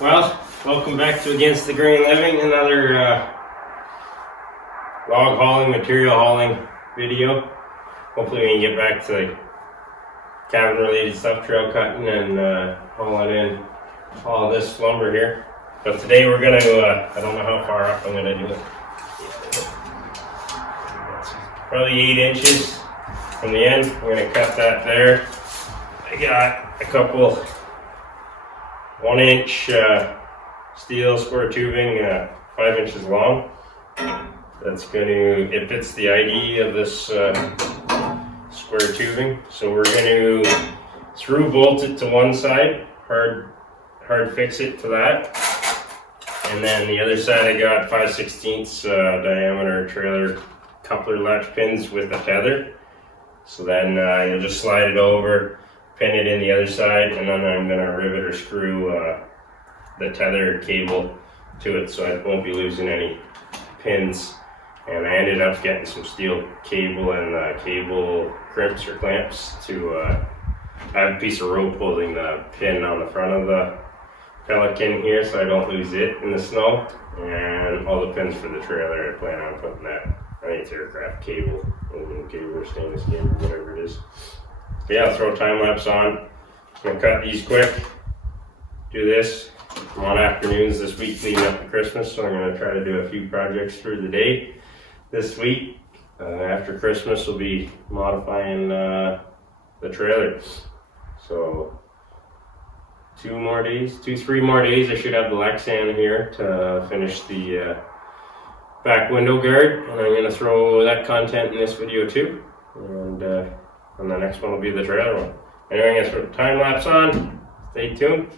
Well, welcome back to Against the Grain Living, another log hauling, material hauling video. Hopefully we can get back to like cabin related stuff, trail cutting and hauling in all this lumber here. But today we're going to, I don't know how far up I'm going to do it. Probably 8 inches from the end. We're going to cut that there. I got a couple 1-inch steel square tubing, 5 inches long. That's going to, it fits the ID of this square tubing. So we're going to through bolt it to one side, hard fix it to that. And then the other side I got 5/16 diameter trailer coupler latch pins with a tether. So then you'll just slide it over, pin it in the other side, and then I'm going to rivet or screw the tether cable to it so I won't be losing any pins. And I ended up getting some steel cable and cable crimps or clamps to I have a piece of rope holding the pin on the front of the Pelican here so I don't lose it in the snow, and all the pins for the trailer I plan on putting that, I think it's aircraft cable, aluminum cable or stainless cable, whatever it is. But yeah, I'll throw a time lapse on. I'm going to cut these quick, do this. I'm on afternoons this week leading up to Christmas, so I'm going to try to do a few projects through the day this week. After Christmas we'll be modifying the trailer. So 3 more days I should have the Lexan here to finish the back window guard, and I'm going to throw that content in this video too, and the next one will be the trailer one. Anyway, I'm going to throw the time lapse on. Stay tuned.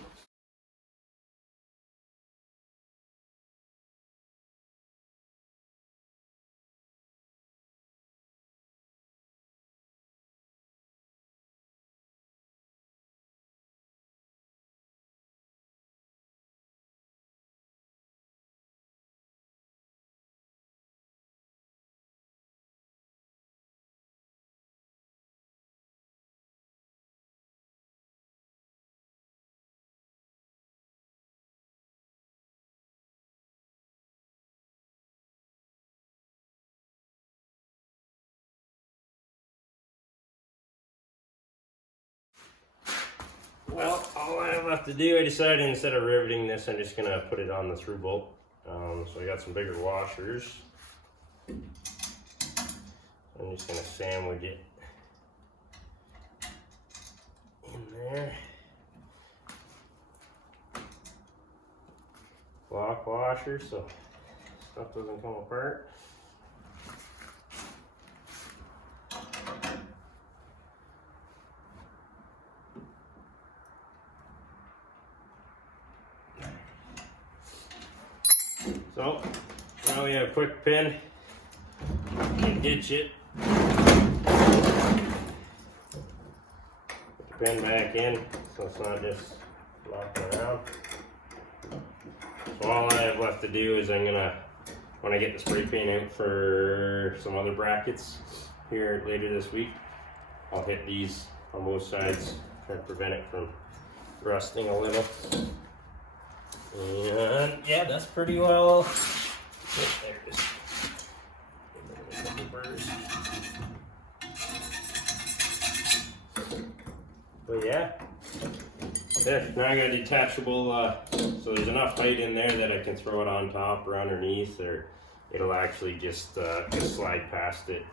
Well, all I have left to do, I decided instead of riveting this, I'm just going to put it on the through bolt. So I got some bigger washers. I'm just going to sandwich it in there. Lock washer so stuff doesn't come apart. So now we have a quick pin. You can ditch it. Put the pin back in so it's not just flopping around. So all I have left to do is I'm gonna, when I get the spray paint out for some other brackets here later this week, I'll hit these on both sides, try to prevent it from rusting a little. And yeah, that's pretty well. Oh, there it is. A couple burrs. But yeah, there. Now I got a detachable, so there's enough height in there that I can throw it on top or underneath, or it'll actually just slide past it.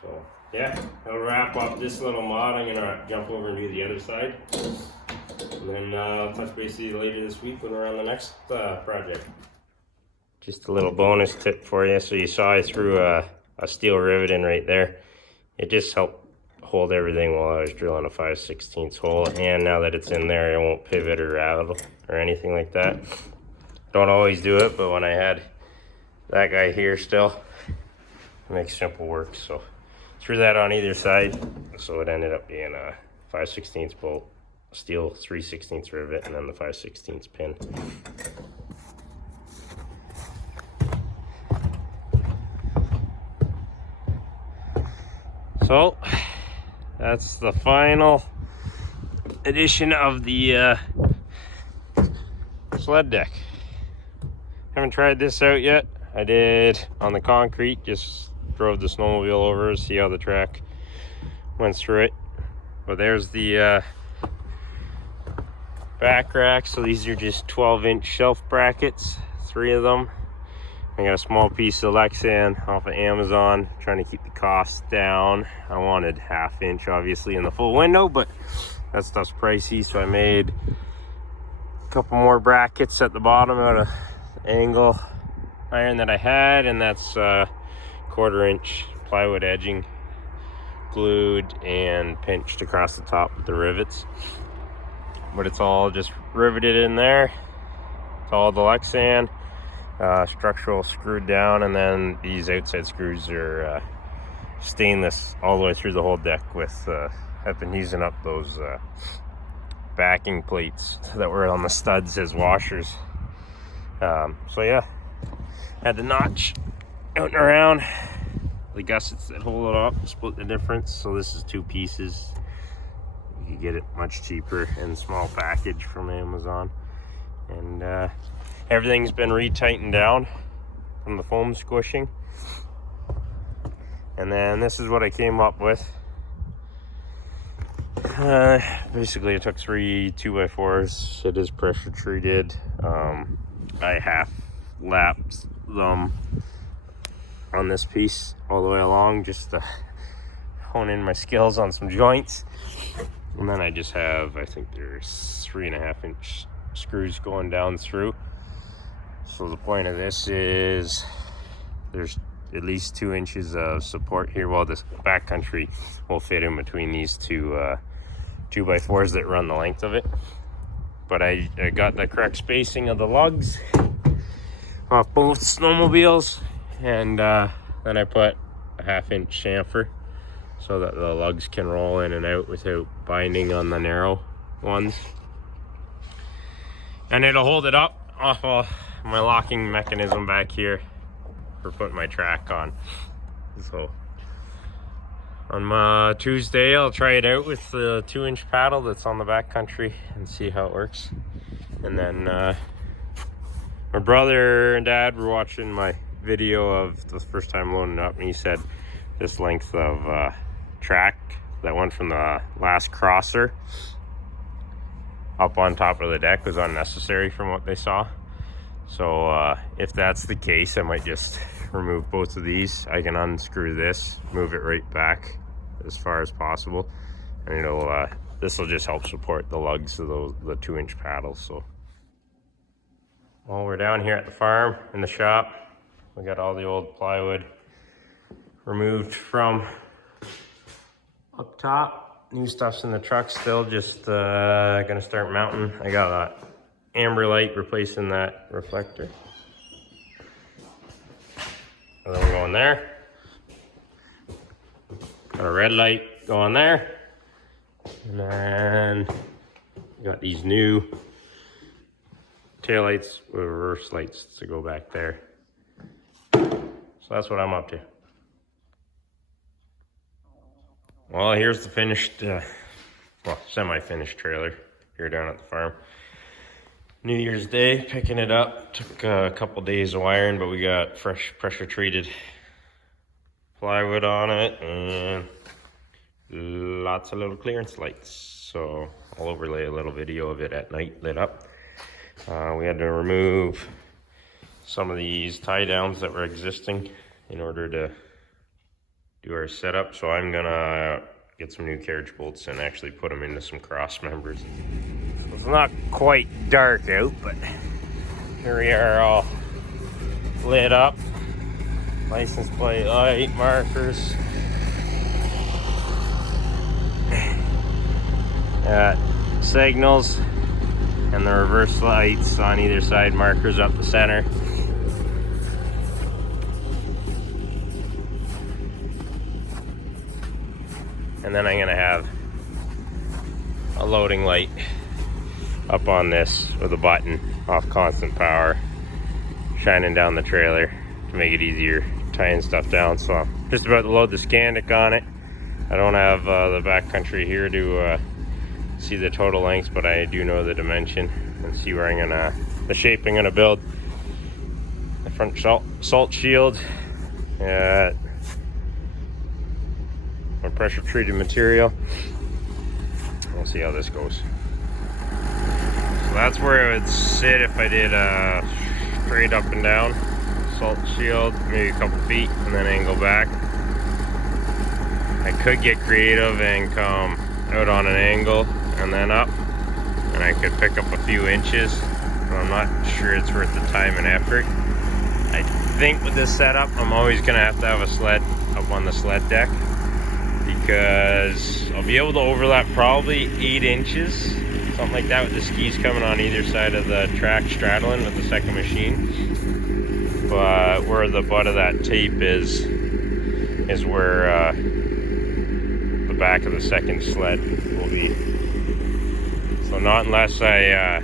So yeah, I'll wrap up this little mod. I'm gonna jump over and do the other side. And then I'll touch base with you later this week when we're on the next project. Just a little bonus tip for you. So you saw I threw a steel rivet in right there. It just helped hold everything while I was drilling a 5/16 hole. And now that it's in there, it won't pivot or rattle or anything like that. Don't always do it, but when I had that guy here still, it makes simple work. So threw that on either side. So it ended up being a 5/16 bolt, steel 3/16 rivet, and then the 5/16 pin. So that's the final edition of the sled deck. Haven't tried this out yet. I did on the concrete, just drove the snowmobile over to see how the track went through it. But there's the back rack. So these are just 12-inch shelf brackets, 3 of them. I got a small piece of Lexan off of Amazon, trying to keep the costs down. I wanted 1/2 inch obviously in the full window, but that stuff's pricey, so I made a couple more brackets at the bottom out of angle iron that I had, and that's 1/4-inch plywood edging glued and pinched across the top with the rivets. But it's all just riveted in there. It's all the Lexan, structural screwed down, and then these outside screws are stainless all the way through the whole deck with I've been using up those backing plates that were on the studs as washers. So yeah, had the notch out and around, the gussets that hold it up, split the difference. So this is 2 pieces. You can get it much cheaper in small package from Amazon. And everything's been retightened down from the foam squishing. And then this is what I came up with. Basically I took 3 2x4s. It is pressure treated. I half lapped them on this piece all the way along just to hone in my skills on some joints. And then I just have, I think there's 3.5-inch screws going down through. So the point of this is there's at least 2 inches of support here. Well, this backcountry will fit in between these 2 2x4s that run the length of it. But I got the correct spacing of the lugs off both snowmobiles, and then I put a 1/2-inch chamfer so that the lugs can roll in and out without binding on the narrow ones. And it'll hold it up off of my locking mechanism back here for putting my track on. So on Tuesday I'll try it out with the 2-inch paddle that's on the backcountry and see how it works. And then my brother and dad were watching my video of the first time loading up, and he said this length of track that went from the last crosser up on top of the deck was unnecessary from what they saw. So if that's the case, I might just remove both of these. I can unscrew this, move it right back as far as possible, and it'll this will just help support the lugs of the 2-inch paddles. So while we're down here at the farm in the shop, we got all the old plywood removed from up top. New stuff's in the truck still, just gonna start mounting. I got a amber light replacing that reflector. And then we're going there. Got a red light going there. And then we got these new tail lights with reverse lights to go back there. So that's what I'm up to. Well, here's the finished, semi-finished trailer here down at the farm. New Year's Day, picking it up. Took a couple days of wiring, but we got fresh pressure treated plywood on it and lots of little clearance lights. So I'll overlay a little video of it at night lit up. We had to remove some of these tie downs that were existing in order to do our setup. So I'm gonna get some new carriage bolts and actually put them into some cross members. It's not quite dark out, but here we are all lit up. License plate light, markers. Signals and the reverse lights on either side, markers up the center. And then I'm gonna have a loading light up on this with a button off constant power, shining down the trailer to make it easier tying stuff down. So I'm just about to load the Scandic on it. I don't have the backcountry here to see the total length, but I do know the dimension and see where I'm gonna, the shape I'm gonna build. The front salt shield, my pressure treated material. We'll see how this goes. So that's where it would sit if I did a straight up and down salt shield, maybe a couple feet, and then angle back. I could get creative and come out on an angle and then up, and I could pick up a few inches, but I'm not sure it's worth the time and effort. I think with this setup, I'm always gonna have to have a sled up on the sled deck, because I'll be able to overlap probably 8 inches, something like that, with the skis coming on either side of the track straddling with the second machine. But where the butt of that tape is where the back of the second sled will be. So not unless I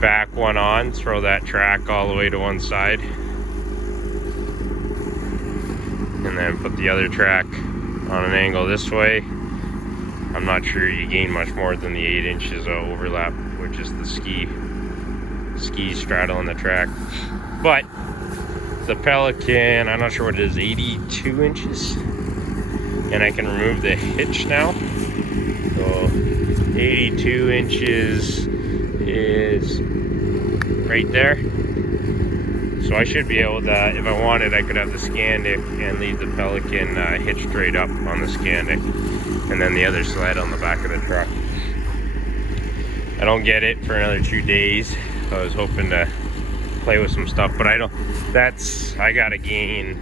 back one on, throw that track all the way to one side, and then put the other track on an angle this way. I'm not sure you gain much more than the 8 inches of overlap, which is the skis straddling the track. But the Pelican, I'm not sure what it is, 82 inches, and I can remove the hitch now. So 82 inches is right there. So I should be able to, if I wanted, I could have the Scandic and leave the Pelican hitched straight up on the Scandic, and then the other sled on the back of the truck. I don't get it for another 2 days. I was hoping to play with some stuff, but I gotta gain,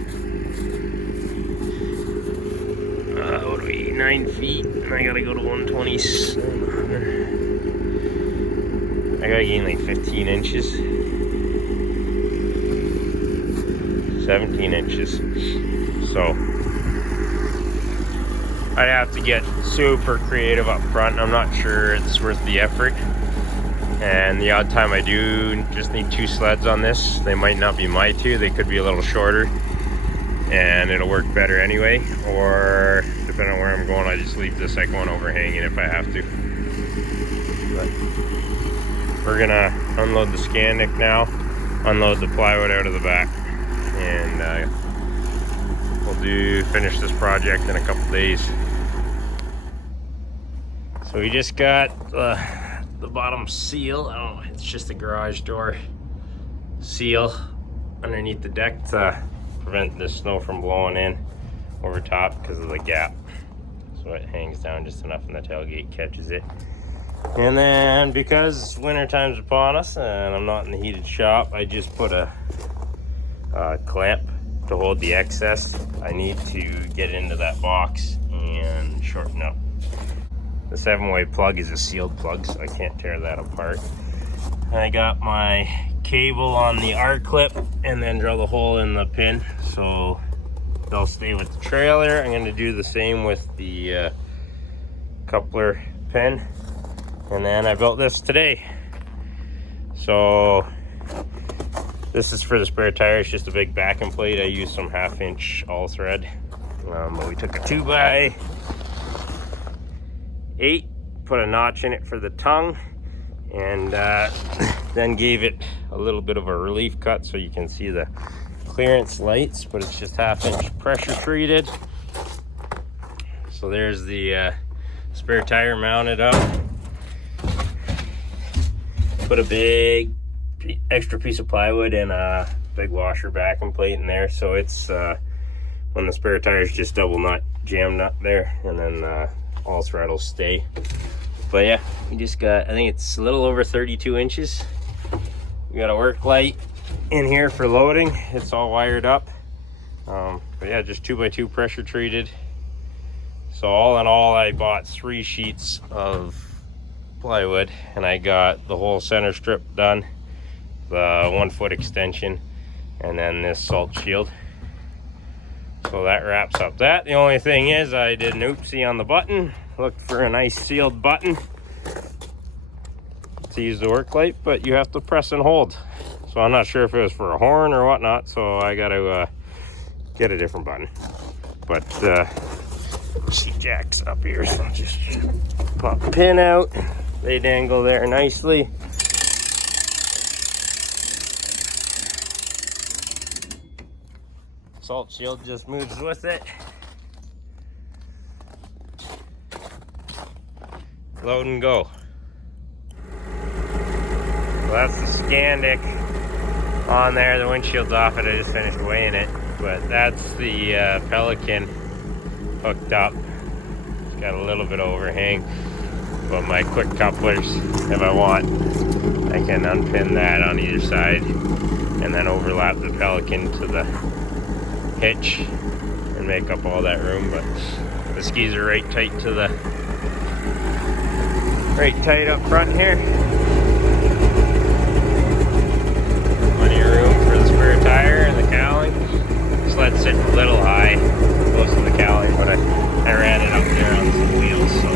what do we, 9 feet, and I gotta go to 127. I gotta gain like 15 inches. 17 inches. So I'd have to get super creative up front. I'm not sure it's worth the effort. And the odd time I do just need 2 sleds on this, they might not be my 2, they could be a little shorter, and it'll work better anyway. Or depending on where I'm going, I just leave the second one overhanging if I have to. But we're gonna unload the Scandic now, unload the plywood out of the back, and we'll finish this project in a couple days. So we just got the bottom seal. I don't know, it's just a garage door seal underneath the deck to prevent the snow from blowing in over top because of the gap. So it hangs down just enough and the tailgate catches it. And then because winter time's upon us and I'm not in the heated shop, I just put a clamp to hold the excess. I need to get into that box and shorten up. The 7-way plug is a sealed plug, so I can't tear that apart. I got my cable on the R-clip and then drill the hole in the pin so they'll stay with the trailer. I'm going to do the same with the coupler pin. And then I built this today. So this is for the spare tire. It's just a big backing plate. I used some 1/2-inch all thread. But we took a 2x8, put a notch in it for the tongue, and then gave it a little bit of a relief cut so you can see the clearance lights, but it's just 1/2-inch pressure treated. So there's the spare tire mounted up. Put a big extra piece of plywood and a big washer backing plate in there, so it's when the spare tire's just double nut jammed up there, and then all thread will stay. But yeah, we just got, I think it's a little over 32 inches. We got a work light in here for loading. It's all wired up. But yeah, just 2x2 pressure treated. So all in all, I bought 3 sheets of plywood, and I got the whole center strip done, the 1-foot extension, and then this salt shield. So that wraps up that. The only thing is I did an oopsie on the button. Looked for a nice sealed button to use the work light, but you have to press and hold. So I'm not sure if it was for a horn or whatnot, so I got to get a different button. But See jacks up here, so I'll just pop a pin out. They dangle there nicely. Salt shield just moves with it. Load and go. Well, that's the Scandic on there. The windshield's off it. I just finished weighing it. But that's the Pelican hooked up. It's got a little bit of overhang. But my quick couplers, if I want, I can unpin that on either side and then overlap the Pelican to the hitch and make up all that room. But the skis are right tight up front here. Plenty of room for the spare tire and the cowling. Sled's sitting a little high, close to the cowling, but I ran it up there on some wheels, so